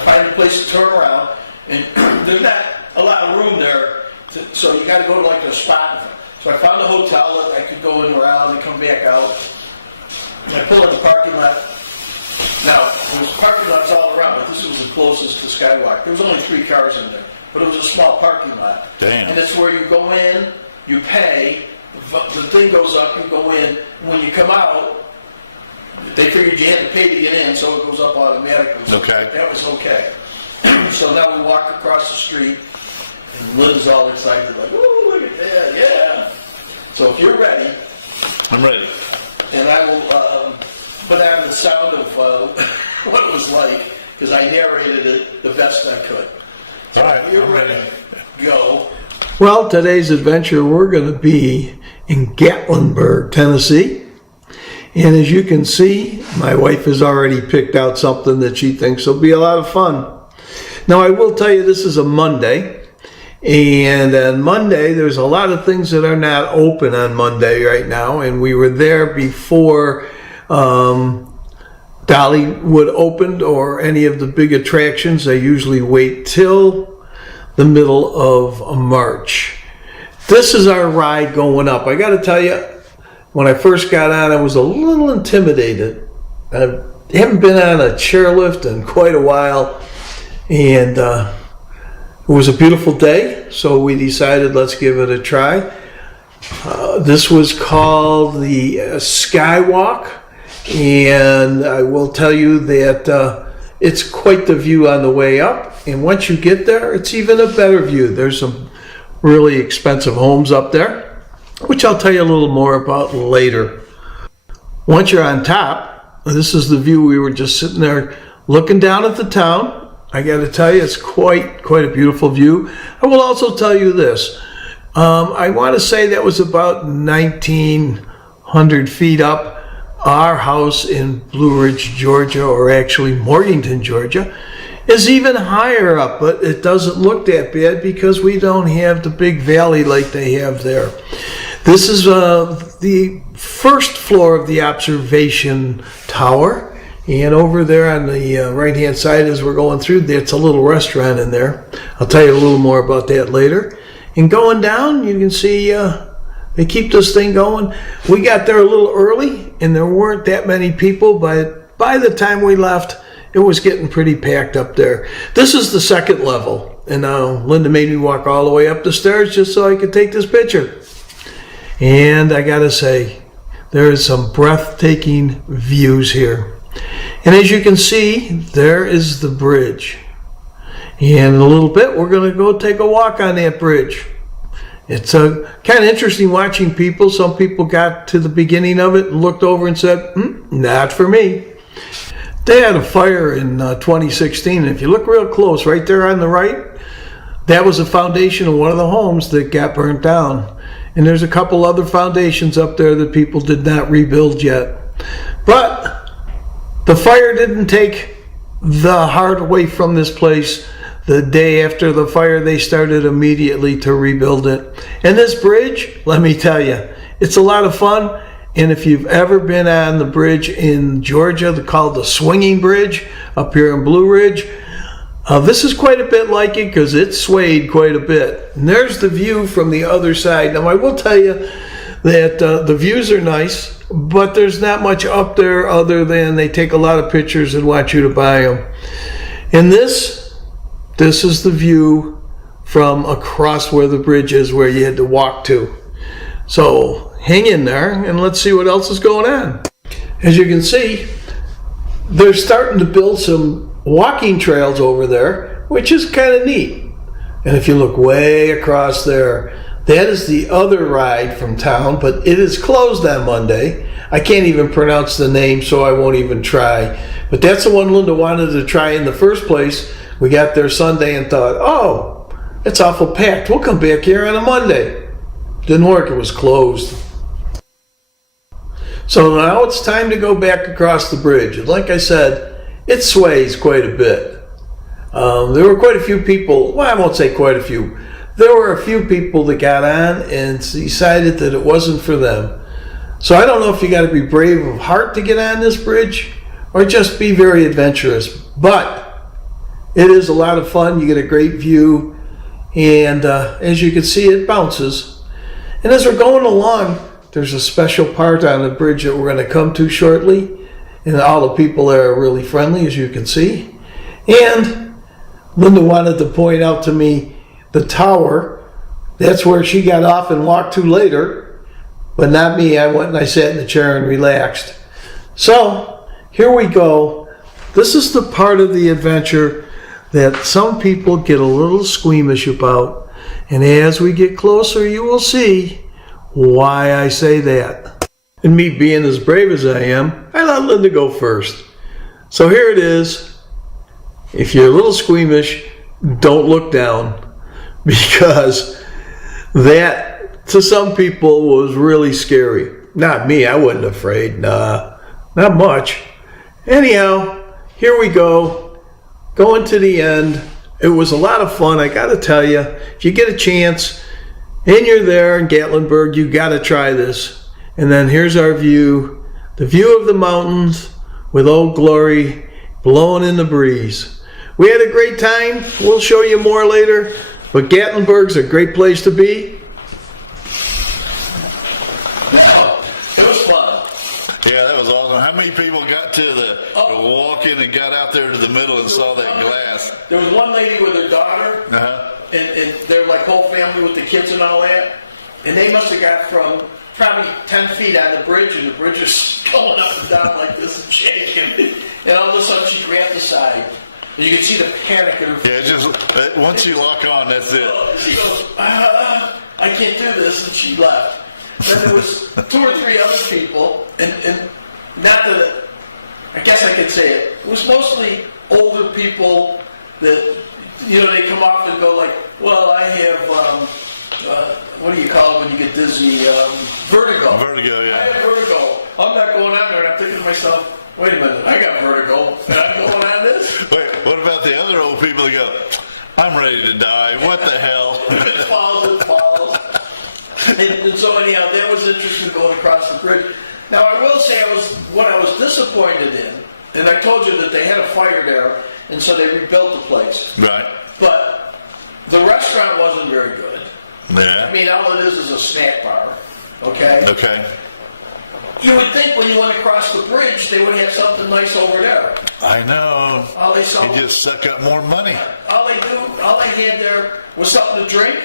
find a place to turn around. And there's not a lot of room there, so you got to go to like a spot. So I found a hotel that I could go in around and come back out. And I pull in the parking lot. Now, there was parking lots all around, but this was the closest to Skywalk. There was only 3 cars in there, but it was a small parking lot. Damn. And it's where you go in, you pay, the thing goes up, you go in, and when you come out, they figured you had to pay to get in, so it goes up automatically. So Okay. that was okay. So now we walk across the street, and Lynn's all excited, like, "Ooh, look at that, yeah." So if you're ready, I'm ready. and I will put on the sound of what it was like, because I narrated it the best I could. All right, If you're I'm ready, ready. go. Well, today's adventure, we're going to be in Gatlinburg, Tennessee. And as you can see, my wife has already picked out something that she thinks will be a lot of fun. Now, I will tell you, this is a Monday. And on Monday, there's a lot of things that are not open on Monday right now. And we were there before Dollywood opened or any of the big attractions. They usually wait till the middle of March. This is our ride going up. I got to tell you, when I first got on, I was a little intimidated. I haven't been on a chairlift in quite a while. And it was a beautiful day, so we decided let's give it a try. This was called the Skywalk, and I will tell you that it's quite the view on the way up, and once you get there, it's even a better view. There's some really expensive homes up there, which I'll tell you a little more about later. Once you're on top, this is the view. We were just sitting there looking down at the town. I got to tell you, it's quite a beautiful view. I will also tell you this. I want to say that was about 1,900 feet up. Our house in Blue Ridge, Georgia, or actually Morganton, Georgia, is even higher up, but it doesn't look that bad because we don't have the big valley like they have there. This is the first floor of the observation tower. And over there on the right-hand side as we're going through, there's a little restaurant in there. I'll tell you a little more about that later. And going down, you can see they keep this thing going. We got there a little early, and there weren't that many people, but by the time we left, it was getting pretty packed up there. This is the second level, and Linda made me walk all the way up the stairs just so I could take this picture. And I gotta say, there is some breathtaking views here. And as you can see, there is the bridge. And in a little bit, we're going to go take a walk on that bridge. It's kind of interesting watching people. Some people got to the beginning of it and looked over and said, not for me. They had a fire in 2016. And if you look real close, right there on the right, that was the foundation of one of the homes that got burnt down. And there's a couple other foundations up there that people did not rebuild yet. But the fire didn't take the heart away from this place. The day after the fire, they started immediately to rebuild it. And this bridge, let me tell you, it's a lot of fun. And if you've ever been on the bridge in Georgia, called the Swinging Bridge up here in Blue Ridge, this is quite a bit like it because it swayed quite a bit. And there's the view from the other side. Now, I will tell you that the views are nice, but there's not much up there other than they take a lot of pictures and want you to buy them. And this is the view from across where the bridge is, where you had to walk to. So hang in there and let's see what else is going on. As you can see, they're starting to build some walking trails over there, which is kind of neat. And if you look way across there, that is the other ride from town, but it is closed on Monday. I can't even pronounce the name, so I won't even try. But that's the one Linda wanted to try in the first place. We got there Sunday and thought, oh, it's awful packed. We'll come back here on a Monday. Didn't work, it was closed. So now it's time to go back across the bridge. And like I said, it sways quite a bit. There were quite a few people, well, I won't say quite a few. There were a few people that got on and decided that it wasn't for them. So I don't know if you got to be brave of heart to get on this bridge or just be very adventurous. But it is a lot of fun. You get a great view. And as you can see, it bounces. And as we're going along, there's a special part on the bridge that we're going to come to shortly. And all the people there are really friendly, as you can see. And Linda wanted to point out to me the tower. That's where she got off and walked to later, but not me. I went and I sat in the chair and relaxed. So here we go. This is the part of the adventure that some people get a little squeamish about. And as we get closer, you will see why I say that. And me being as brave as I am, I let Linda go first. So here it is. If you're a little squeamish, don't look down, because that to some people was really scary. Not me, I wasn't afraid. Nah, not much. Anyhow, here we go, going to the end. it was a lot of fun. I got to tell you, if you get a chance and you're there in Gatlinburg, you got to try this. And then here's our view, the view of the mountains with Old Glory blowing in the breeze. We had a great time. We'll show you more later, but Gatlinburg's a great place to be. It was fun. Yeah, that was awesome. How many people got to the walk in and got out there to the middle and saw that glass? There was one lady with her daughter, and they're like whole family with the kids and all that, and they must have got from probably 10 feet on the bridge, and the bridge was going up and down like this and shaking, and all of a sudden she grabbed the side, and you could see the panic in her face. Yeah, just once you lock on, that's it. She goes, I can't do this, and she left. Then there was 2 or 3 other people, and not that, I guess I could say it, it was mostly older people that, they come off and go like, well, I have, what do you call it when you get dizzy? Vertigo. Vertigo, yeah. I have vertigo. I'm not going on there, and I'm thinking to myself, wait a minute, I got vertigo, and I'm going on this? Wait, what about the other old people that go, I'm ready to die, what the hell? It falls. And so anyhow, that was interesting going across the bridge. Now I will say what I was disappointed in, and I told you that they had a fire there, and so they rebuilt the place. Right. But the restaurant wasn't very good. Yeah. I mean, all it is a snack bar. Okay? Okay. You would think when you went across the bridge, they would have something nice over there. I know. All they sold, You just suck up more money. all they had there was something to drink,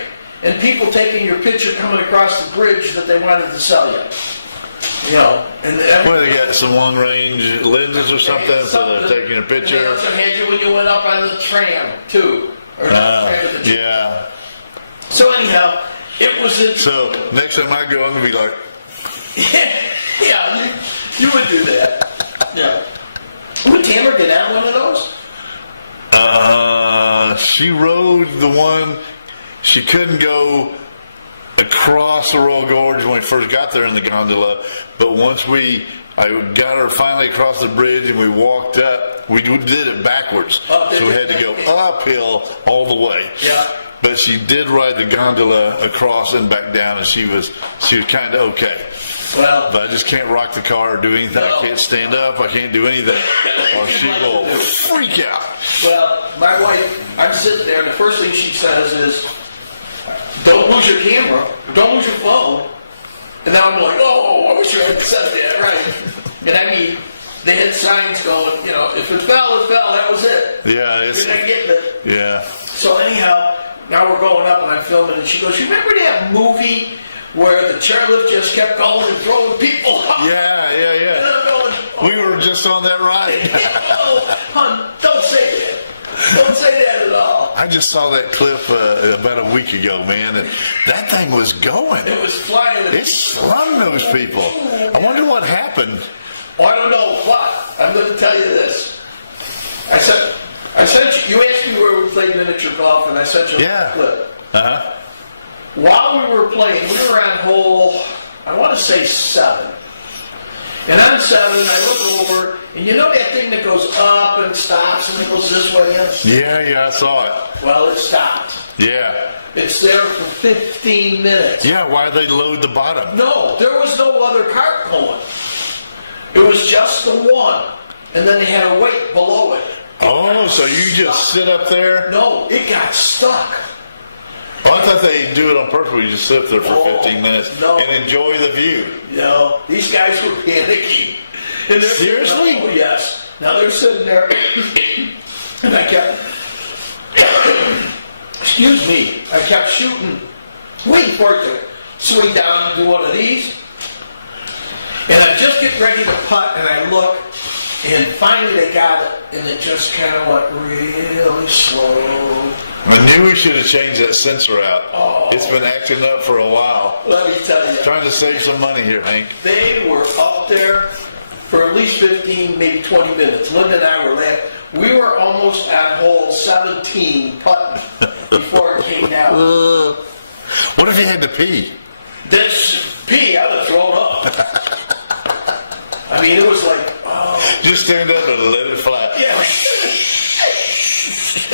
and people taking your picture coming across the bridge that they wanted to sell you. And Well, they got some long-range lenses or something, so they're taking a picture. They also had you when you went up on the tram, too. Or Yeah. So anyhow, it was in... So next time I go, I'm going to be like, yeah, you would do that. Yeah. Would Tamara get out one of those? she rode the one, she couldn't go across the Royal Gorge when we first got there in the gondola, but once I got her finally across the bridge and we walked up, we did it backwards. So we had to go uphill all the way. Yeah. But she did ride the gondola across and back down, and she was kind of okay. Well, But I just can't rock the car or do anything. No. I can't stand up. I can't do anything, or she will freak out. well, my wife, I'm sitting there, and the first thing she says is, don't lose your camera, don't lose your phone. And now I'm like, oh, I wish you had said that, right? And I mean, they had signs going, if it fell, it fell, that was it. Yeah, You're not getting it. yeah. So anyhow, now we're going up and I'm filming, and she goes, you remember that movie where the chairlift just kept going and throwing people up? Yeah. And I'm going, We were just on that ride. oh, hon, don't say that. Don't say that at all. I just saw that clip about a week ago, man, and that thing was going. It was flying. It sprung those people. I wonder what happened. Well, I don't know what. I'm going to tell you this. I sent you asked me where we played miniature golf, and I sent you a clip. Uh-huh. While we were playing, we were on hole, I want to say 7. And on 7, I look over, and you know that thing that goes up and stops and it goes this way? Yeah, I saw it. Well, it stopped. Yeah. It's there for 15 minutes. Yeah, why'd they load the bottom? No, there was no other cart going. It was just the one. And then they had a weight below it. Oh, so you just sit up there? No, it got stuck. Oh, I thought they do it on purpose. You just sit there for 15 minutes and enjoy the view. These guys were panicking. And Seriously? Oh, yes. Now they're sitting there, and I kept, excuse me, I kept shooting, waiting for it to swing down and do one of these. And I just get ready to putt, and I look, and finally they got it, and it just kind of went really slow. I knew we should have changed that sensor out. Oh. It's been acting up for a while. Let me tell you. Trying to save some money here, Hank. They were up there for at least 15, maybe 20 minutes. Linda and I were there. We were almost at hole 17 putting before it came down. What if you had to pee? This pee, I would have thrown up. I mean, it was like, oh. Just stand up and let it fly. Yeah.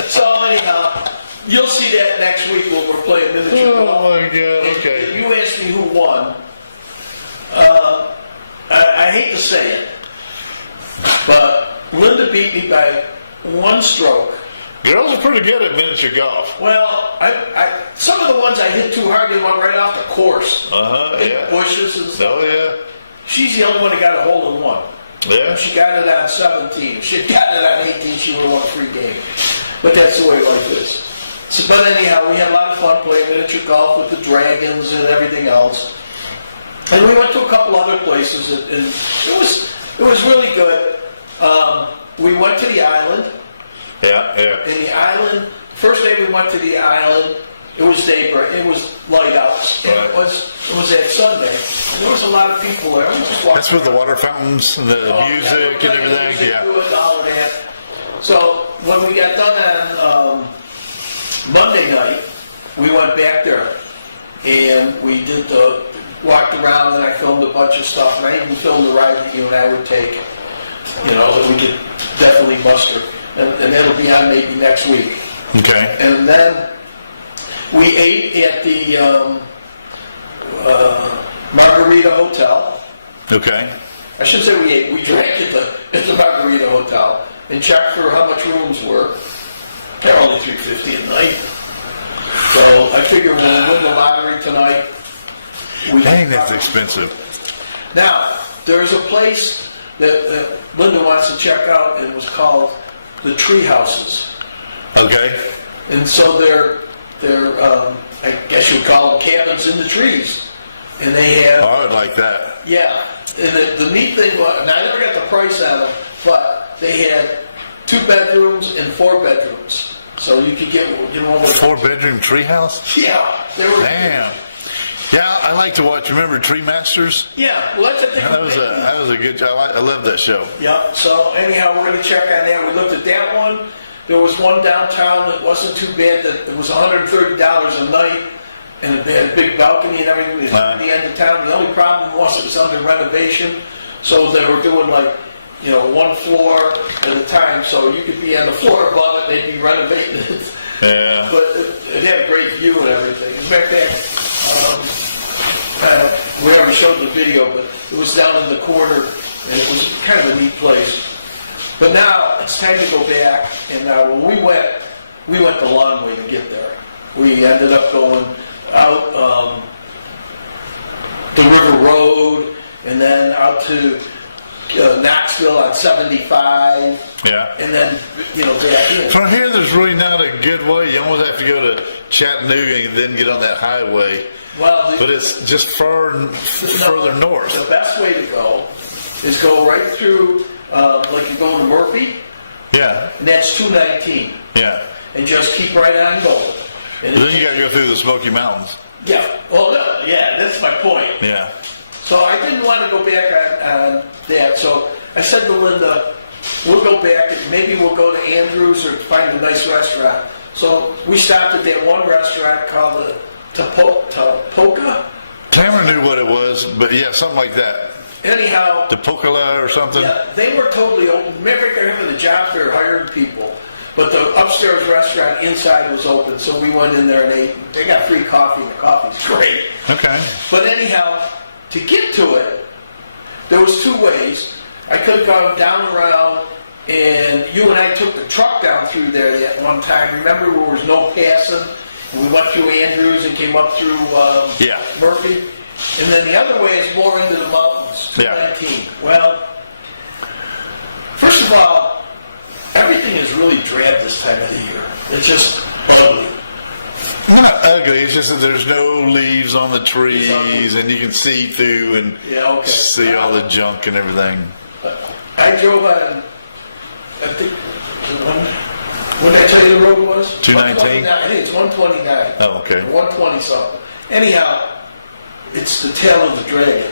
So anyhow, Now, you'll see that next week when we're playing miniature golf. Oh my God, okay. If you ask me who won, I hate to say it, but Linda beat me by 1 stroke. Girls are pretty good at miniature golf. Well, some of the ones I hit too hard, they went right off the course. Yeah. Bushes and stuff. Oh, yeah. She's the only one that got a hole in 1. Yeah. She got it on 17. If she'd gotten it on 18, she would have won 3 games. But that's the way life is. So, but anyhow, we had a lot of fun playing miniature golf with the dragons and everything else. And we went to a couple other places, and it was really good. We went to the island. Yeah. And the island, first day we went to the island, it was daybreak, it was light out. And it was that Sunday. There was a lot of people there. That's with the water fountains, and the music and everything. Yeah. All of that. So when we got done on Monday night, we went back there. And we walked around, and I filmed a bunch of stuff. And I even filmed the ride that you and I would take, that we could definitely muster. And that'll be on maybe next week. Okay. And then we ate at the Margarita Hotel. Okay. I shouldn't say we ate, we drank at the Margarita Hotel and checked for how much rooms were. They're only $350 a night. So I figure we'll win the lottery tonight. Dang, that's expensive. Now, there's a place that Linda wants to check out, and it was called the Tree Houses. Okay. And so they're I guess you would call them cabins in the trees. And they have... Oh, I like that. Yeah. And the neat thing was, and I never got the price on them, but they had 2 bedrooms and 4 bedrooms. So you could get, 4-bedroom treehouse? Yeah. They were... Damn. Yeah, I like to watch. Remember Tree Masters? Yeah. Well, that's a thing. That was a good job. I love that show. Yeah. So anyhow, we're going to check on that. We looked at that one. There was one downtown that wasn't too bad. That it was $130 a night, and it had a big balcony and everything. It was at the end of town. The only problem was it was under renovation, so they were doing 1 floor at a time. So you could be on the floor above it, they'd be renovating it. Yeah. But it had a great view and everything. In fact, we already showed the video, but it was down in the corner, and it was kind of a neat place. But now it's time to go back, and when we went the long way to get there. We ended up going out the River Road, and then out to Knoxville on 75. Yeah. And then, back in. From here, there's really not a good way. You almost have to go to Chattanooga and then get on that highway. Well, but it's just further north. The best way to go is go right through, you go to Murphy. Yeah. And that's 219. Yeah. And just keep right on going. And then you got to go through the Smoky Mountains. Yeah. Well, no, yeah, that's my point. Yeah. So I didn't want to go back on that. So I said to Linda, we'll go back and maybe we'll go to Andrews or find a nice restaurant. So we stopped at that one restaurant called the Tapoca. Tamara knew what it was, but yeah, something like that. Anyhow. Tapoca or something. Yeah, they were totally open. Remember the job fair hired people. But the upstairs restaurant inside was open, so we went in there and ate. They got free coffee, and the coffee's great. Okay. But anyhow, to get to it, there was 2 ways. I could have gone down around, and you and I took the truck down through there that one time. Remember where there was no passing? We went through Andrews and came up through Murphy. And then the other way is more into the mountains, 219. Yeah. Well, first of all, everything is really drab this time of the year. It's just ugly. Not ugly, it's just that there's no leaves on the trees and you can see through and see all the junk and everything. I drove on, I think, what did I tell you the road was? 219? I think it's 129. Oh, okay. 120 something. Anyhow, it's the tail of the dragon.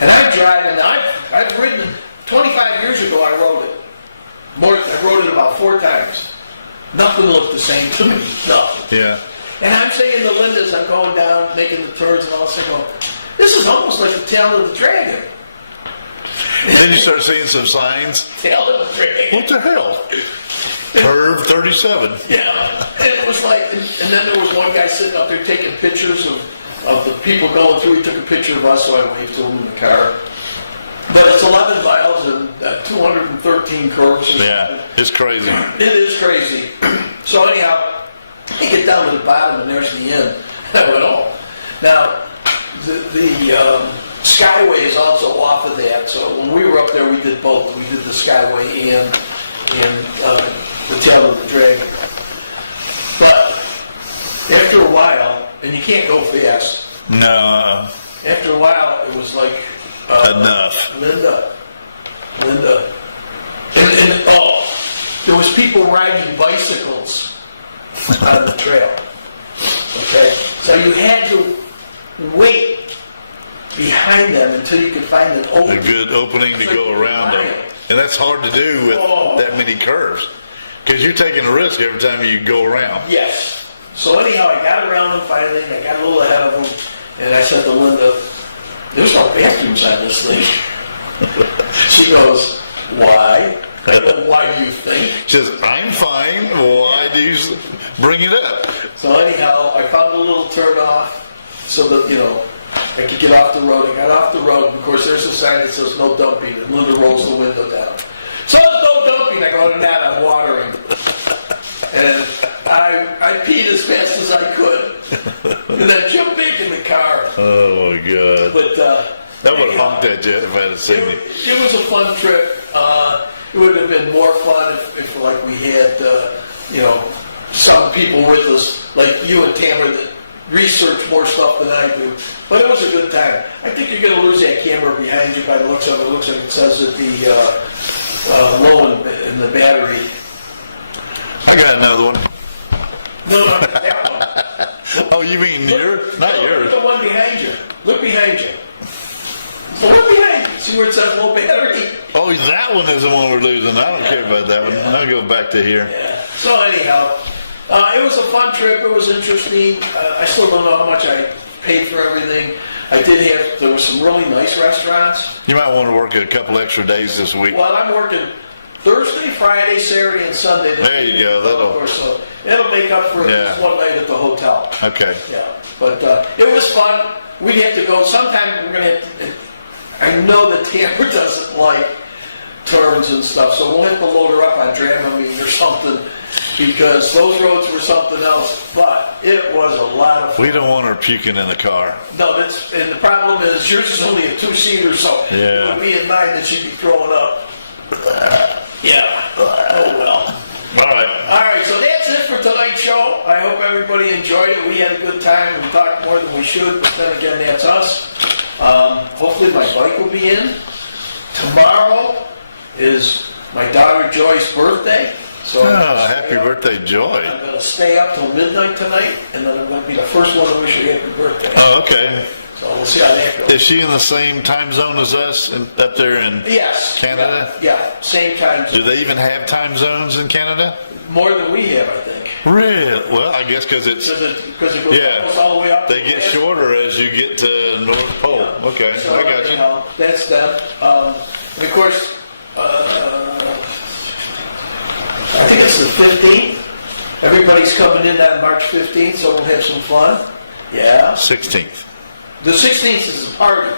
And I drive, and I've ridden, 25 years ago I rode it. I rode it about 4 times. Nothing looked the same to me. Nothing. Yeah. And I'm saying to Linda as I'm going down, making the turns and all this, I'm going, this is almost like the tail of the dragon. And then you start seeing some signs. Tail of the dragon. What the hell? Curve 37. Yeah, and it was like, and then there was one guy sitting up there taking pictures of the people going through. He took a picture of us, so I waved to him in the car. But it's 11 miles and 213 curves. Yeah, it's crazy. It is crazy. So anyhow, I get down to the bottom and there's the end. I went, oh. Now, the Skyway is also off of that. So when we were up there, we did both. We did the Skyway and the Tail of the Dragon. But after a while, and you can't go fast. No. After a while, it was like, Enough. Linda. And there was people riding bicycles on the trail. Okay? So you had to wait behind them until you could find an opening. A good opening to go around them. And that's hard to do with that many curves. Because you're taking a risk every time you go around. Yes. So anyhow, I got around them finally, and I got a little ahead of them, and I said to Linda, there's no bathrooms on this thing. She goes, why? Why do you think? Just, I'm fine. Why do you bring it up? So anyhow, I found a little turn off so that, I could get off the road. I got off the road, and of course there's a sign that says no dumping, and Linda rolls the window down. So there's no dumping. I go, not, I'm watering. And I peed as fast as I could. And I jumped back in the car. Oh, my God. But, that would have honked at you if I had seen it. It was a fun trip. It would have been more fun if like, we had, some people with us, like you and Tamara, that research more stuff than I do. But it was a good time. I think you're going to lose that camera behind you by the looks of it. It looks like it says that the low in the battery. I got another one. No, that one. Oh, you mean yours? Not yours. Look at the one behind you. Look behind you. Look behind you. See where it says low battery? Oh, that one is the one we're losing. I don't care about that one. I'll go back to here. Yeah. So anyhow, it was a fun trip. It was interesting. I still don't know how much I paid for everything. There were some really nice restaurants. You might want to work a couple extra days this week. Well, I'm working Thursday, Friday, Saturday, and Sunday. There you go. So it'll make up for just one night at the hotel. Okay. Yeah. But it was fun. We'd have to go. Sometime we're going to have to, I know that Tamara doesn't like turns and stuff, so we'll have to load her up on Dramamine or something, because those roads were something else. But it was a lot of fun. We don't want her puking in the car. No, and the problem is yours is only a two-seater, so it would be in mine that she'd be throwing up. Yeah. Oh, well. All right, So that's it for tonight's show. I hope everybody enjoyed it. We had a good time. We talked more than we should, but then again, that's us. Hopefully my bike will be in. Tomorrow is my daughter Joy's birthday. So happy birthday, Joy. I'm going to stay up till midnight tonight, and then I'm going to be the first one to wish her happy birthday. Oh, okay. So we'll see how that goes. Is she in the same time zone as us up there in Canada? Yeah, same time zone. Do they even have time zones in Canada? More than we have, I think. Really? Well, I guess because it's... Because it goes all the way up. They get shorter as you get to North Pole. Yeah. Okay, so I got you. That's that. And of course, I think it's the 15th. Everybody's coming in on March 15th, so we'll have some fun. Yeah. 16th. The 16th is the party,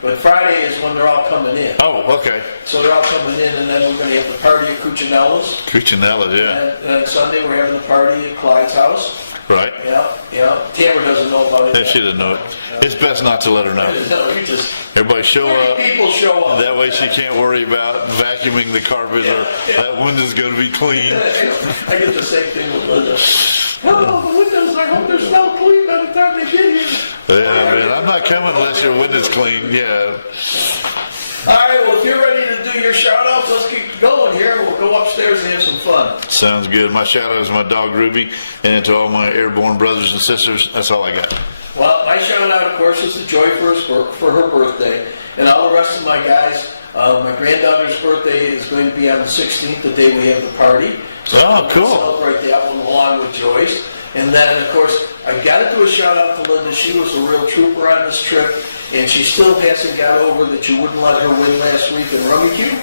but Friday is when they're all coming in. Oh, okay. So they're all coming in, and then we're going to have the party at Cuccinella's. Cuccinella's, yeah. And Sunday we're having the party at Clyde's house. Right. Yeah. Tamara doesn't know about it. Yeah, she didn't know it. It's best not to let her know. No, you just... Everybody show up. People show up. That way she can't worry about vacuuming the carpet or that window's going to be clean. I get the same thing with Linda. Oh, the windows, I hope they're so clean by the time they get here. Yeah, man, I'm not coming unless your window's clean. Yeah. All right, well, if you're ready to do your shout-outs, let's keep going here. We'll go upstairs and have some fun. Sounds good. My shout-out is my dog, Ruby, and to all my airborne brothers and sisters. That's all I got. Well, my shout-out, of course, is to Joy for her birthday. And all the rest of my guys, my granddaughter's birthday is going to be on the 16th, the day we have the party. So cool. We'll celebrate that one along with Joyce. And then, of course, I've got to do a shout-out to Linda. She was a real trooper on this trip, and she still hasn't got over that you wouldn't let her win last week in Rummikub.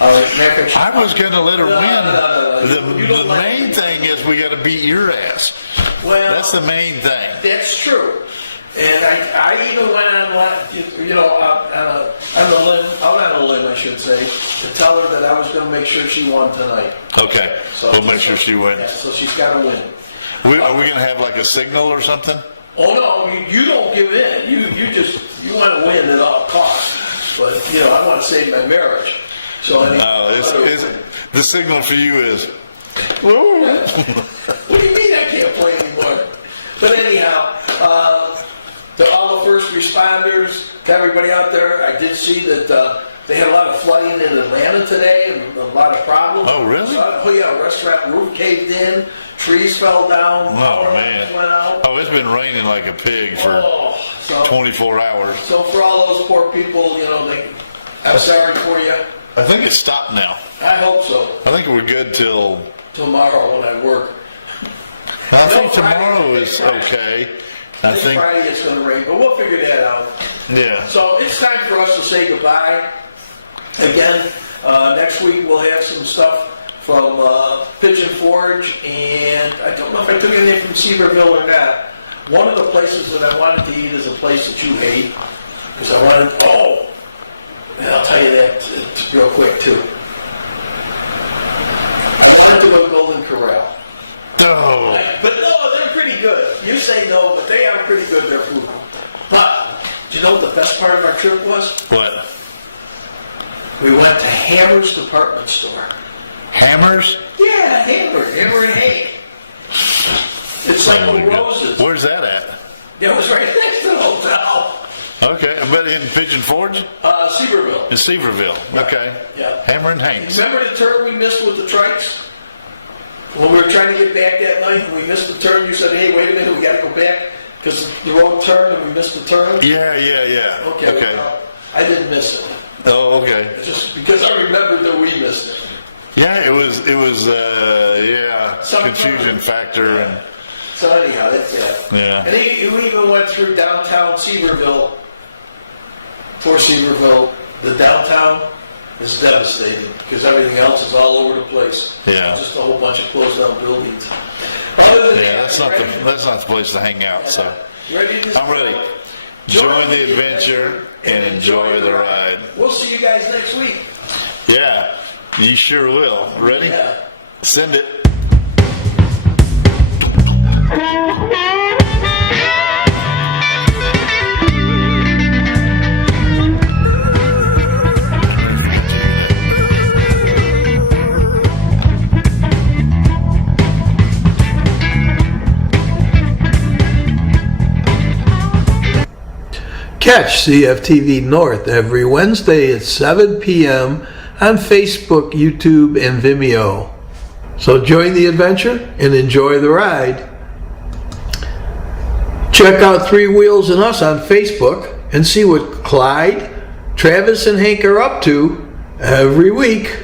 I was gonna let her No, win. no. You The don't let main me- thing is we gotta beat your ass. Well, That's the main thing. That's true. And I even went on, on a limb, out on a limb, I should say, to tell her that I was going to make sure she won tonight. Okay, we'll make sure she wins. Yeah, so she's got to win. Are we gonna have like a signal or something? Oh no, you don't give in. You want to win at all costs. But I want to save my marriage. So I The signal for you is, what do you mean I can't play anymore? But anyhow, to all the first responders, to everybody out there, I did see that they had a lot of flooding in Atlanta today and a lot of problems. Oh, really? Oh yeah, a restaurant roof caved in, trees fell down, oh power man. lines went out. Oh, it's been raining like a pig for So 24 hours. So for all those poor people, I'm sorry for you. I think it's stopped now. I hope so. I think we're good till, Tomorrow when I work. I think Friday. tomorrow is okay. I think, Friday it's going to rain, but we'll figure that out. yeah. So it's time for us to say goodbye. Again, next week we'll have some stuff from Pigeon Forge, and I don't know if I took anything from Seaverville or not. One of the places that I wanted to eat is a place that you hate, because I wanted, and I'll tell you that real quick too. I wanted to go to Golden Corral. Oh, But no, they're pretty good. You say no, but they are pretty good, their food. But, do you know what the best part of our trip was? what? We went to Hammer's department store. Hammers? Yeah, Hammer and Hank. It's like the Roses. Where's that at? It was right next to the hotel. Okay, but in Pigeon Forge? Seaverville. In Seaverville. Okay. Yeah. Hammer and Hanks. Remember the turn we missed with the Trikes? When we were trying to get back that night and we missed the turn, you said, hey, wait a minute, we got to go back because the road turned and we missed the turn? Yeah. Okay. Well, I didn't miss it. Oh, okay. Just because I remembered that we missed it. Yeah, it was confusion factor and So anyhow, that's it. Yeah. And we even went through downtown Seaverville, towards Seaverville. The downtown is devastating because everything else is all over the place. Yeah. Just a whole bunch of closed down buildings. Other than yeah, that, that's not the place to hang out. So you ready to I'm ready. Join the adventure and enjoy the ride. We'll see you guys next week. Yeah, you sure will. Ready? Yeah. Send it. Catch CFTV North every Wednesday at 7 p.m. on Facebook, YouTube, and Vimeo. So join the adventure and enjoy the ride. Check out Three Wheels and Us on Facebook and see what Clyde, Travis, and Hank are up to every week.